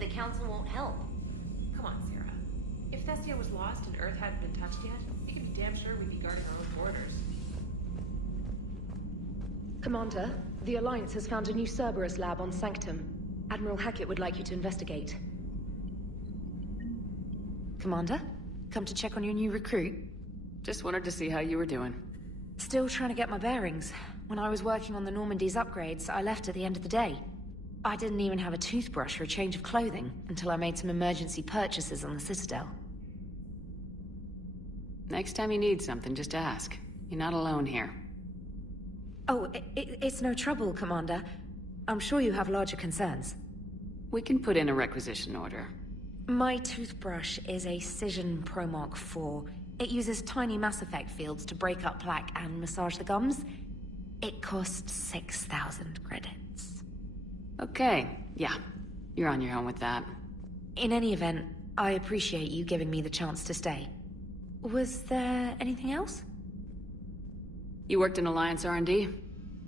the Council won't help. Come on, Sarah. If Thestia was lost and Earth hadn't been touched yet, you can be damn sure we'd be guarding our own borders. Commander, the Alliance has found a new Cerberus lab on Sanctum. Admiral Hackett would like you to investigate. Commander? Come to check on your new recruit? Just wanted to see how you were doing. Still trying to get my bearings. When I was working on the Normandy's upgrades, I left at the end of the day. I didn't even have a toothbrush or a change of clothing until I made some emergency purchases on the Citadel. Next time you need something, just ask. You're not alone here. Oh, it's no trouble, Commander. I'm sure you have larger concerns. We can put in a requisition order. My toothbrush is a Cision Pro Mark IV. It uses tiny Mass Effect fields to break up plaque and massage the gums. It costs 6,000 credits. Okay, yeah. You're on your own with that. In any event, I appreciate you giving me the chance to stay. Was there anything else? You worked in Alliance R&D?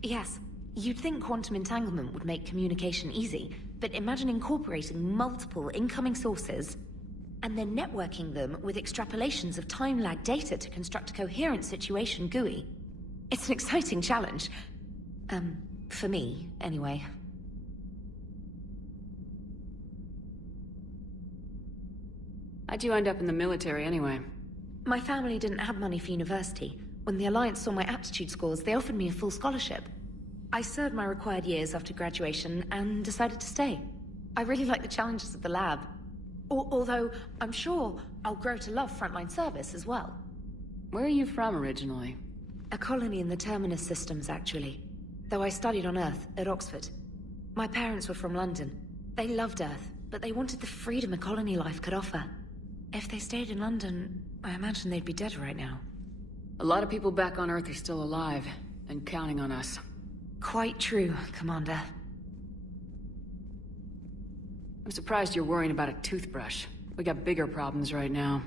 Yes. You'd think quantum entanglement would make communication easy, but imagine incorporating multiple incoming sources and then networking them with extrapolations of time-lag data to construct a coherent situation GUI. It's an exciting challenge. For me, anyway. How'd you end up in the military anyway? My family didn't have money for university. When the Alliance saw my aptitude scores, they offered me a full scholarship. I served my required years after graduation and decided to stay. I really like the challenges of the lab. Although, I'm sure I'll grow to love frontline service as well. Where are you from originally? A colony in the Terminus systems, actually. Though I studied on Earth, at Oxford. My parents were from London. They loved Earth, but they wanted the freedom a colony life could offer. If they stayed in London, I imagine they'd be dead right now. A lot of people back on Earth are still alive, and counting on us. Quite true, Commander. I'm surprised you're worrying about a toothbrush. We got bigger problems right now.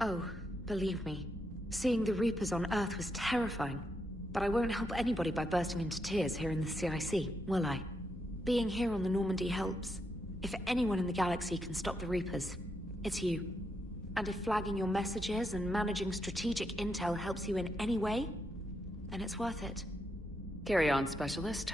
Oh, believe me. Seeing the Reapers on Earth was terrifying. But I won't help anybody by bursting into tears here in the CIC, will I? Being here on the Normandy helps. If anyone in the galaxy can stop the Reapers, it's you. And if flagging your messages and managing strategic intel helps you in any way, then it's worth it. Carry on, Specialist.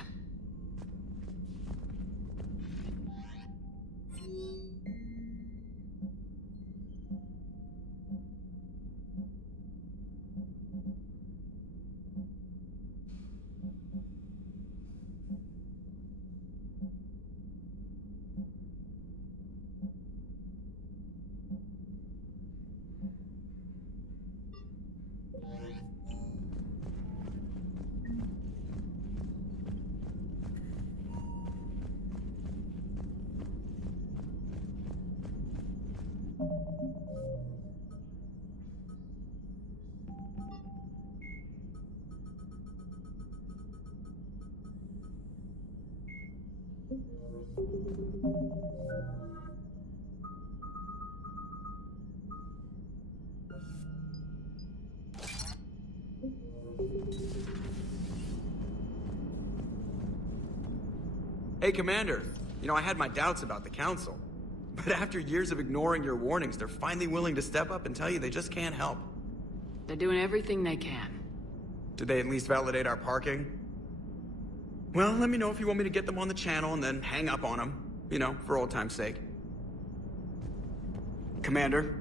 Hey, Commander. You know, I had my doubts about the Council. But after years of ignoring your warnings, they're finally willing to step up and tell you they just can't help. They're doing everything they can. Did they at least validate our parking? Well, let me know if you want me to get them on the channel and then hang up on them. You know, for old time's sake. Commander?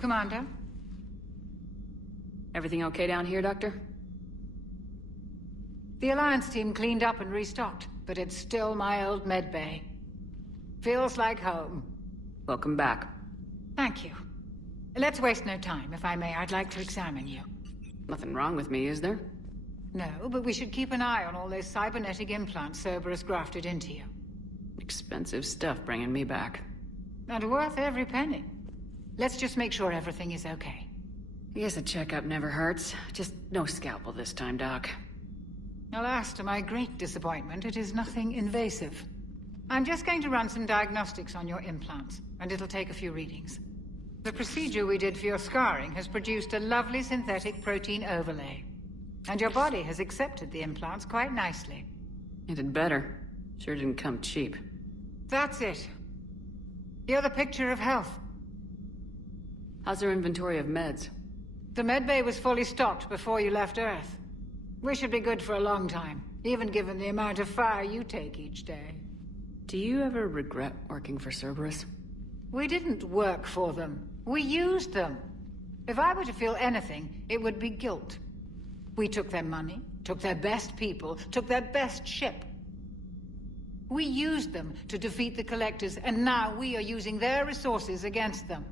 Commander? Everything okay down here, Doctor? The Alliance team cleaned up and restocked, but it's still my old medbay. Feels like home. Welcome back. Thank you. Let's waste no time. If I may, I'd like to examine you. Nothing wrong with me, is there? No, but we should keep an eye on all those cybernetic implants Cerberus grafted into you. Expensive stuff bringing me back. And worth every penny. Let's just make sure everything is okay. I guess a checkup never hurts. Just no scalpel this time, Doc. Alas, to my great disappointment, it is nothing invasive. I'm just going to run some diagnostics on your implants, and it'll take a few readings. The procedure we did for your scarring has produced a lovely synthetic protein overlay. And your body has accepted the implants quite nicely. It did better. Sure didn't come cheap. That's it. You're the picture of health. How's our inventory of meds? The medbay was fully stocked before you left Earth. We should be good for a long time, even given the amount of fire you take each day. Do you ever regret working for Cerberus? We didn't work for them. We used them. If I were to feel anything, it would be guilt. We took their money, took their best people, took their best ship. We used them to defeat the Collectors, and now we are using their resources against them.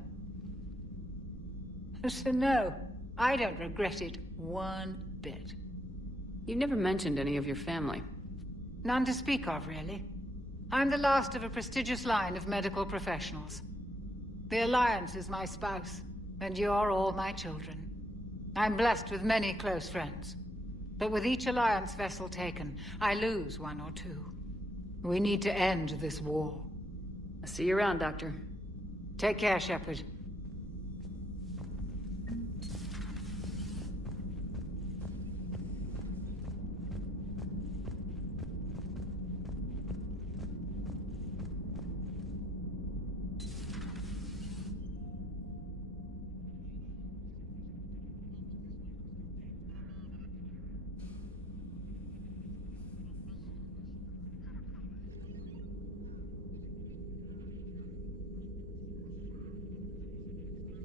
So no, I don't regret it one bit. You never mentioned any of your family. None to speak of, really. I'm the last of a prestigious line of medical professionals. The Alliance is my spouse, and you're all my children. I'm blessed with many close friends. But with each Alliance vessel taken, I lose one or two. We need to end this war. I'll see you around, Doctor. Take care, Shepard.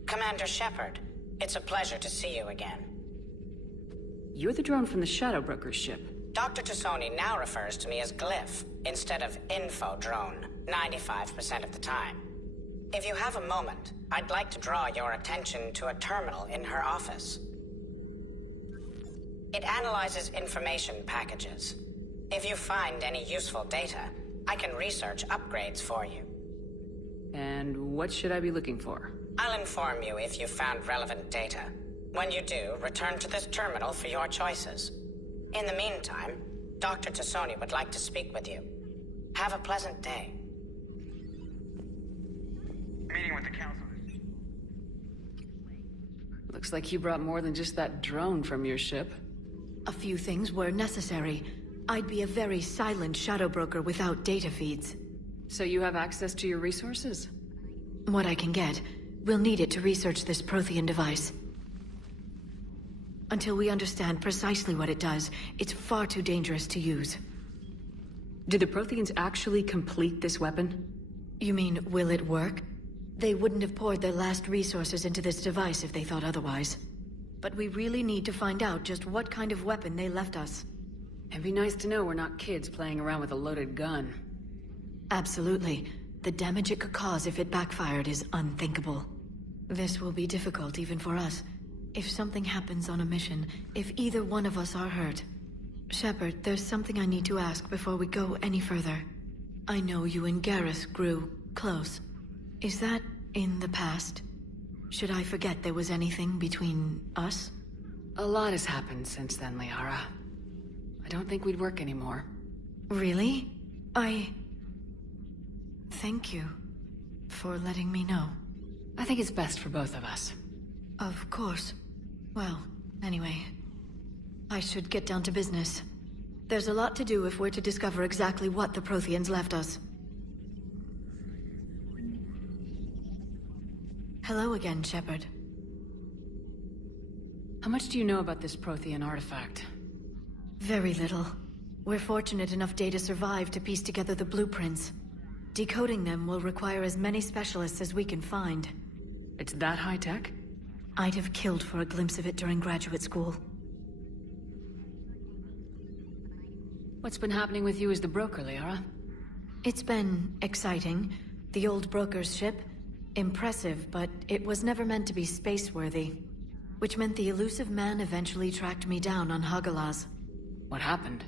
Commander Shepard, it's a pleasure to see you again. You're the drone from the Shadow Broker's ship. Dr. Tisseau now refers to me as Glyph instead of Info Drone, 95% of the time. If you have a moment, I'd like to draw your attention to a terminal in her office. It analyzes information packages. If you find any useful data, I can research upgrades for you. And what should I be looking for? I'll inform you if you've found relevant data. When you do, return to this terminal for your choices. In the meantime, Dr. Tisseau would like to speak with you. Have a pleasant day. Meeting with the council. Looks like you brought more than just that drone from your ship. A few things were necessary. I'd be a very silent shadow broker without data feeds. So you have access to your resources? What I can get. We'll need it to research this Prothean device. Until we understand precisely what it does, it's far too dangerous to use. Did the Protheans actually complete this weapon? You mean, will it work? They wouldn't have poured their last resources into this device if they thought otherwise. But we really need to find out just what kind of weapon they left us. It'd be nice to know we're not kids playing around with a loaded gun. Absolutely. The damage it could cause if it backfired is unthinkable. This will be difficult even for us. If something happens on a mission, if either one of us are hurt. Shepard, there's something I need to ask before we go any further. I know you and Gareth grew close. Is that in the past? Should I forget there was anything between us? A lot has happened since then, Liara. I don't think we'd work anymore. Really? Thank you for letting me know. I think it's best for both of us. Of course. Well, anyway, I should get down to business. There's a lot to do if we're to discover exactly what the Protheans left us. Hello again, Shepard. How much do you know about this Prothean artifact? Very little. We're fortunate enough Data survived to piece together the blueprints. Decoding them will require as many specialists as we can find. It's that high-tech? I'd have killed for a glimpse of it during graduate school. What's been happening with you as the broker, Liara? It's been exciting. The old broker's ship. Impressive, but it was never meant to be space-worthy. Which meant the elusive man eventually tracked me down on Hagalaz. What happened?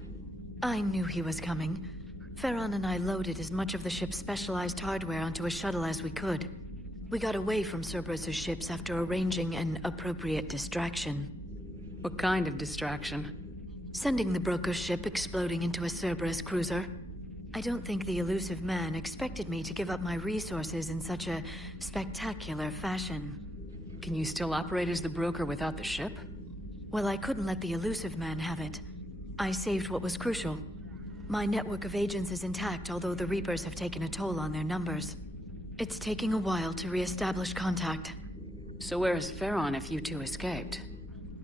I knew he was coming. Farron and I loaded as much of the ship's specialized hardware onto a shuttle as we could. We got away from Cerberus's ships after arranging an appropriate distraction. What kind of distraction? Sending the broker's ship exploding into a Cerberus cruiser. I don't think the elusive man expected me to give up my resources in such a spectacular fashion. Can you still operate as the broker without the ship? Well, I couldn't let the elusive man have it. I saved what was crucial. My network of agents is intact, although the Reapers have taken a toll on their numbers. It's taking a while to re-establish contact. So where is Farron if you two escaped?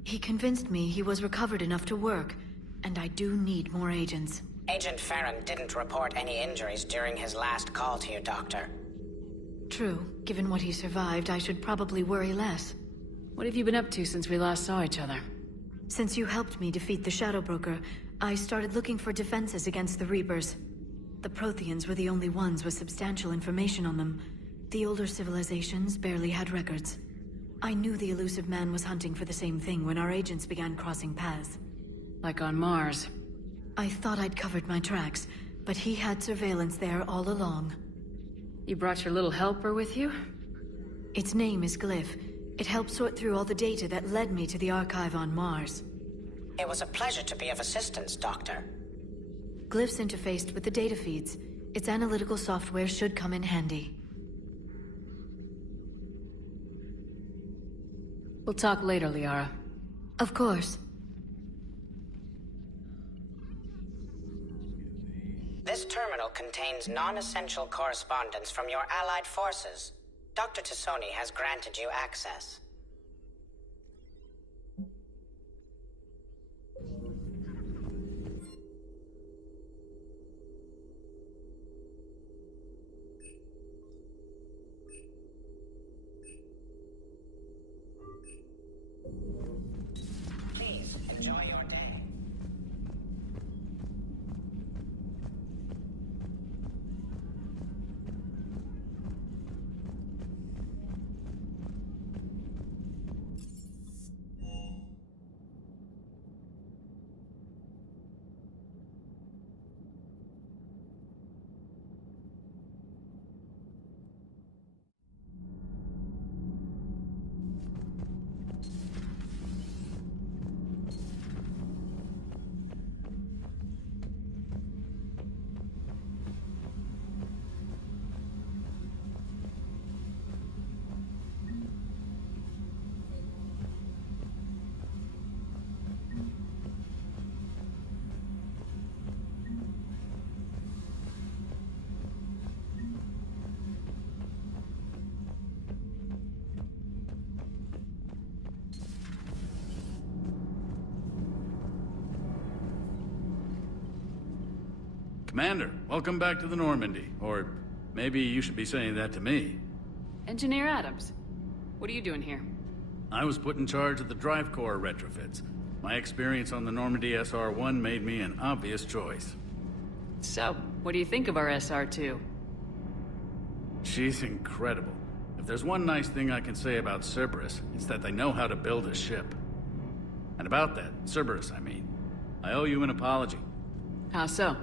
He convinced me he was recovered enough to work, and I do need more agents. Agent Farron didn't report any injuries during his last call to you, Doctor. True. Given what he survived, I should probably worry less. What have you been up to since we last saw each other? Since you helped me defeat the Shadow Broker, I started looking for defenses against the Reapers. The Protheans were the only ones with substantial information on them. The older civilizations barely had records. I knew the elusive man was hunting for the same thing when our agents began crossing paths. Like on Mars. I thought I'd covered my tracks, but he had surveillance there all along. You brought your little helper with you? Its name is Glyph. It helped sort through all the data that led me to the archive on Mars. It was a pleasure to be of assistance, Doctor. Glyph's interfaced with the data feeds. Its analytical software should come in handy. We'll talk later, Liara. Of course. This terminal contains non-essential correspondence from your allied forces. Dr. Tisseau has granted you access. Please enjoy your day. Commander, welcome back to the Normandy. Or maybe you should be saying that to me. Engineer Adams, what are you doing here? I was put in charge of the drive core retrofits. My experience on the Normandy SR-1 made me an obvious choice. So, what do you think of our SR-2? She's incredible. If there's one nice thing I can say about Cerberus, it's that they know how to build a ship. And about that, Cerberus, I mean, I owe you an apology. How so?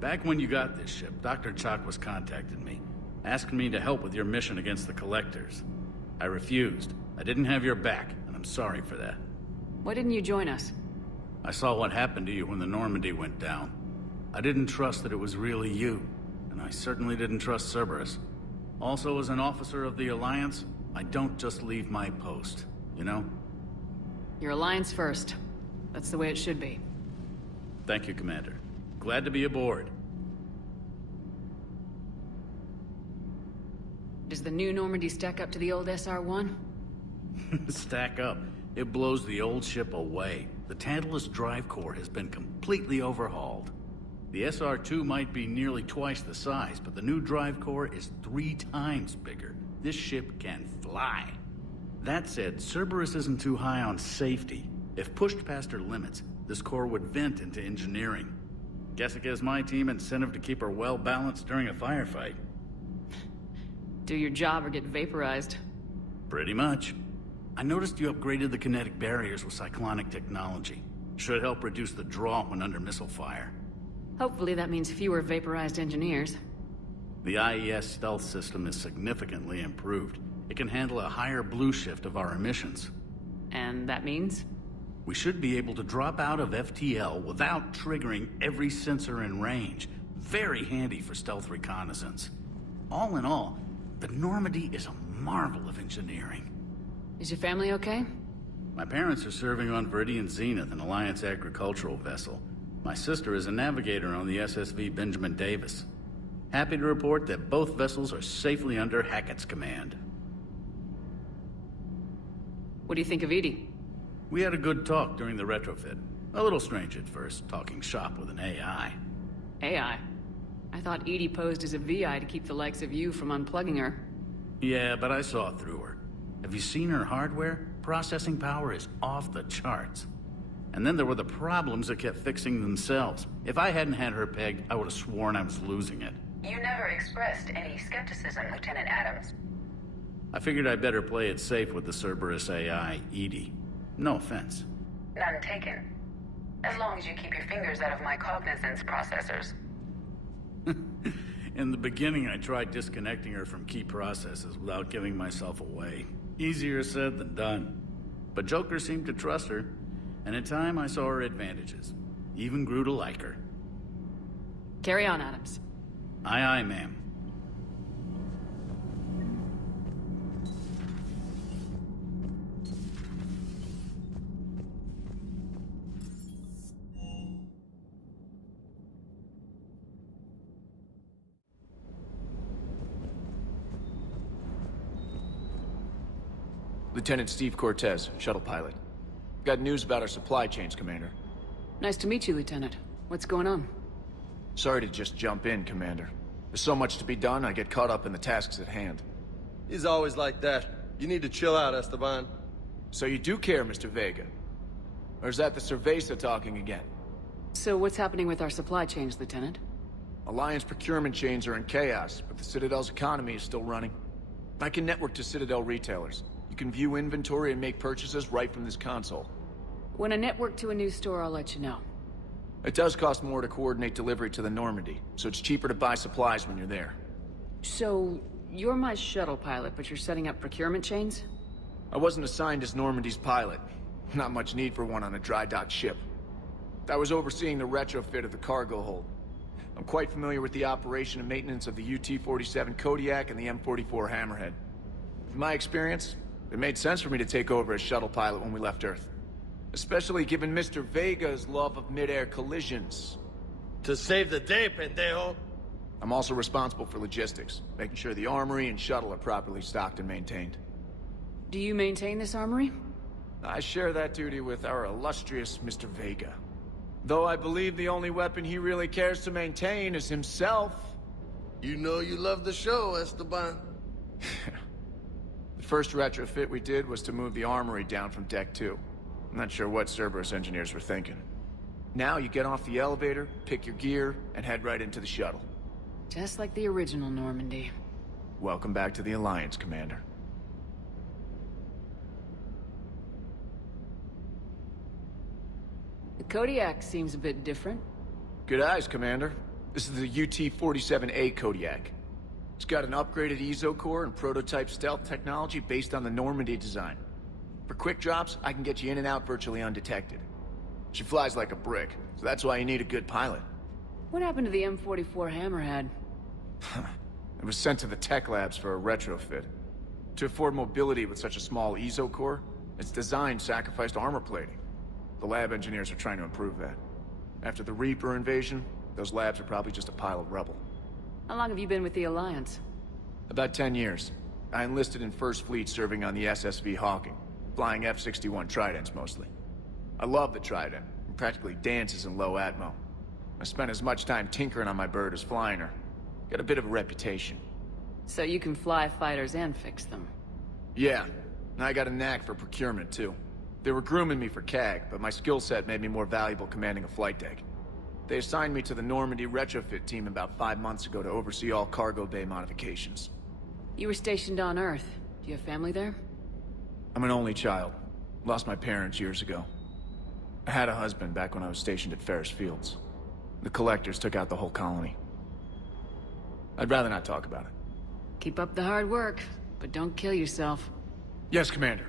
Back when you got this ship, Dr. Chalk was contacting me, asking me to help with your mission against the Collectors. I refused. I didn't have your back, and I'm sorry for that. Why didn't you join us? I saw what happened to you when the Normandy went down. I didn't trust that it was really you, and I certainly didn't trust Cerberus. Also, as an officer of the Alliance, I don't just leave my post, you know? Your Alliance first. That's the way it should be. Thank you, Commander. Glad to be aboard. Does the new Normandy stack up to the old SR-1? Stack up. It blows the old ship away. The Tantalus drive core has been completely overhauled. The SR-2 might be nearly twice the size, but the new drive core is 3 times bigger. This ship can fly. That said, Cerberus isn't too high on safety. If pushed past her limits, this core would vent into engineering. Guess it gives my team incentive to keep her well-balanced during a firefight. Do your job or get vaporized. Pretty much. I noticed you upgraded the kinetic barriers with cyclonic technology. Should help reduce the draw when under missile fire. Hopefully that means fewer vaporized engineers. The IES stealth system is significantly improved. It can handle a higher blue shift of our emissions. And that means? We should be able to drop out of FTL without triggering every sensor in range. Very handy for stealth reconnaissance. All in all, the Normandy is a marvel of engineering. Is your family okay? My parents are serving on Viridian Zenith, an Alliance agricultural vessel. My sister is a navigator on the SSV Benjamin Davis. Happy to report that both vessels are safely under Hackett's command. What do you think of Edie? We had a good talk during the retrofit. A little strange at first, talking shop with an AI. AI? I thought Edie posed as a VI to keep the likes of you from unplugging her. Yeah, but I saw through her. Have you seen her hardware? Processing power is off the charts. And then there were the problems that kept fixing themselves. If I hadn't had her pegged, I would have sworn I was losing it. You never expressed any skepticism, Lieutenant Adams. I figured I'd better play it safe with the Cerberus AI, Edie. No offense. None taken. As long as you keep your fingers out of my cognizance processors. In the beginning, I tried disconnecting her from key processes without giving myself away. Easier said than done. But Joker seemed to trust her, and in time I saw her advantages. Even grew to like her. Carry on, Adams. Aye, aye, ma'am. Lieutenant Steve Cortez, shuttle pilot. Got news about our supply chains, Commander. Nice to meet you, Lieutenant. What's going on? Sorry to just jump in, Commander. There's so much to be done, I get caught up in the tasks at hand. He's always like that. You need to chill out, Esteban. So you do care, Mr. Vega? Or is that the Cerveza talking again? So what's happening with our supply chains, Lieutenant? Alliance procurement chains are in chaos, but the Citadel's economy is still running. I can network to Citadel retailers. You can view inventory and make purchases right from this console. When I network to a new store, I'll let you know. It does cost more to coordinate delivery to the Normandy, so it's cheaper to buy supplies when you're there. So, you're my shuttle pilot, but you're setting up procurement chains? I wasn't assigned as Normandy's pilot. Not much need for one on a dry dock ship. I was overseeing the retrofit of the cargo hold. I'm quite familiar with the operation and maintenance of the UT-47 Kodiak and the M44 Hammerhead. With my experience, it made sense for me to take over as shuttle pilot when we left Earth. Especially given Mr. Vega's love of mid-air collisions. To save the day, pendejo. I'm also responsible for logistics, making sure the armory and shuttle are properly stocked and maintained. Do you maintain this armory? I share that duty with our illustrious Mr. Vega. Though I believe the only weapon he really cares to maintain is himself. You know you love the show, Esteban. The first retrofit we did was to move the armory down from Deck 2. I'm not sure what Cerberus engineers were thinking. Now you get off the elevator, pick your gear, and head right into the shuttle. Just like the original Normandy. Welcome back to the Alliance, Commander. The Kodiak seems a bit different. Good eyes, Commander. This is the UT-47A Kodiak. It's got an upgraded EZO core and prototype stealth technology based on the Normandy design. For quick drops, I can get you in and out virtually undetected. She flies like a brick, so that's why you need a good pilot. What happened to the M44 Hammerhead? It was sent to the tech labs for a retrofit. To afford mobility with such a small EZO core, its design sacrificed armor plating. The lab engineers are trying to improve that. After the Reaper invasion, those labs are probably just a pile of rubble. How long have you been with the Alliance? About 10 years. I enlisted in First Fleet serving on the SSV Hawking, flying F-61 Tridents mostly. I love the Trident. It practically dances in low atmo. I spent as much time tinkering on my bird as flying her. Got a bit of a reputation. So you can fly fighters and fix them. Yeah, and I got a knack for procurement, too. They were grooming me for CAG, but my skill set made me more valuable commanding a flight deck. They assigned me to the Normandy retrofit team about 5 months ago to oversee all cargo bay modifications. You were stationed on Earth. Do you have family there? I'm an only child. Lost my parents years ago. I had a husband back when I was stationed at Ferris Fields. The Collectors took out the whole colony. I'd rather not talk about it. Keep up the hard work, but don't kill yourself. Yes, Commander.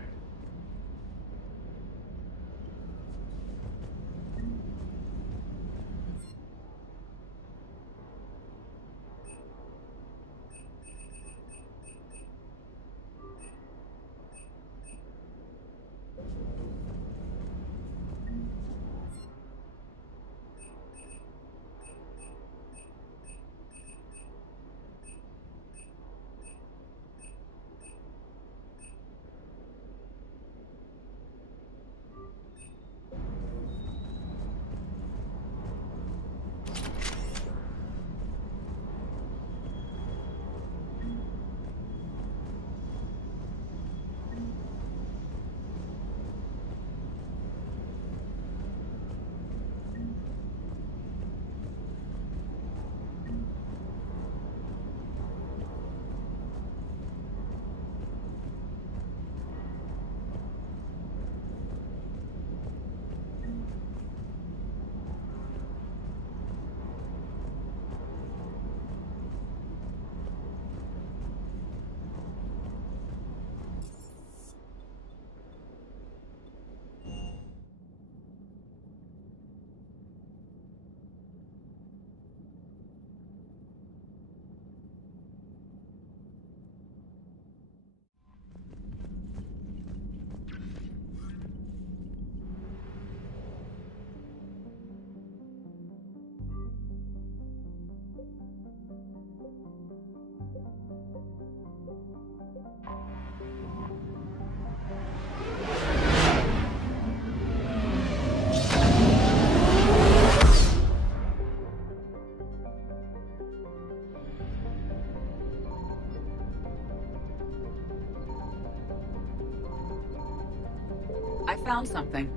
I found something.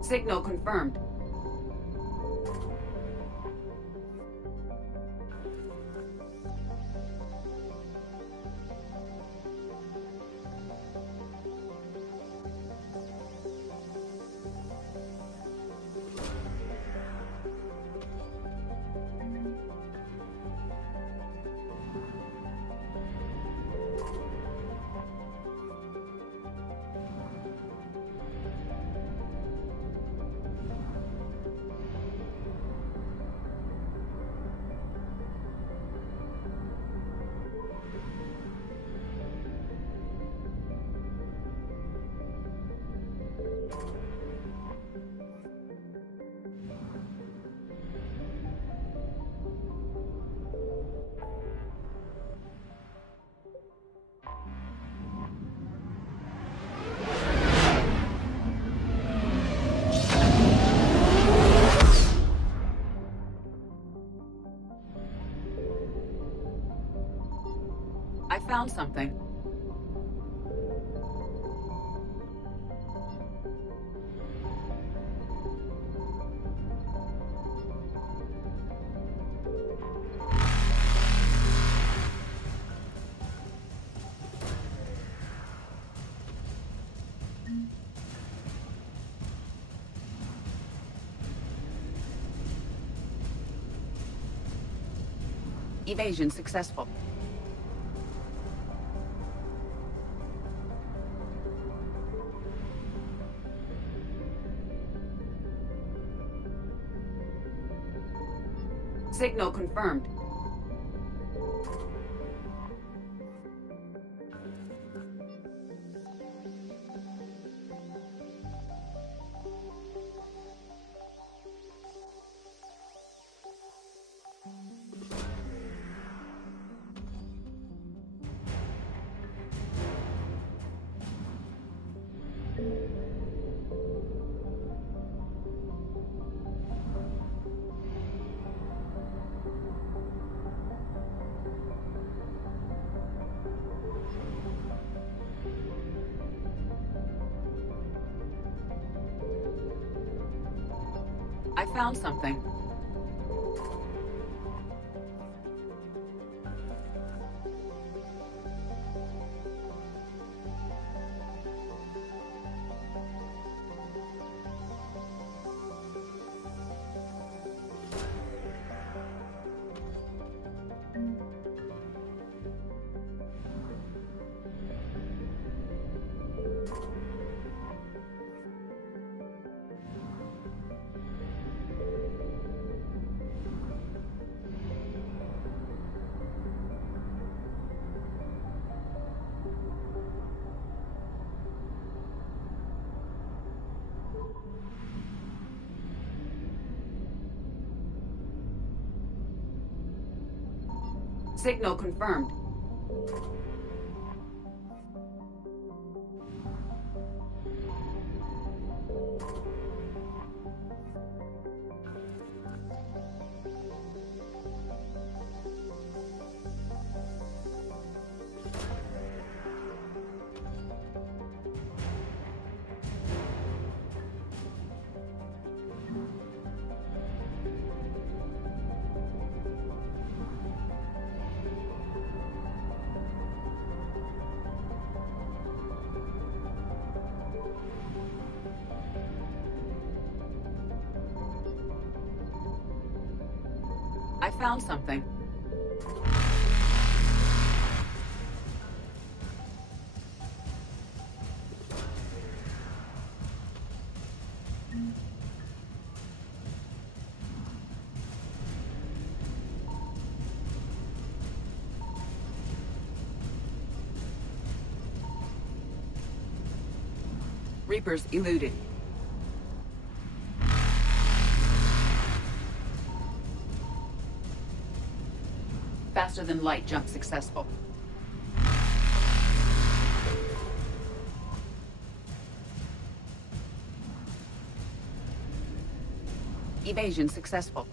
Signal confirmed. I found something. Evasion successful. Signal confirmed. I found something. Signal confirmed. I found something. Reapers eluded. Faster than light jump successful. Evasion successful.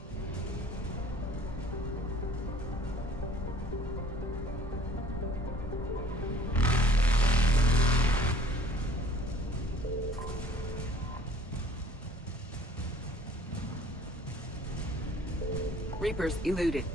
Reapers eluded.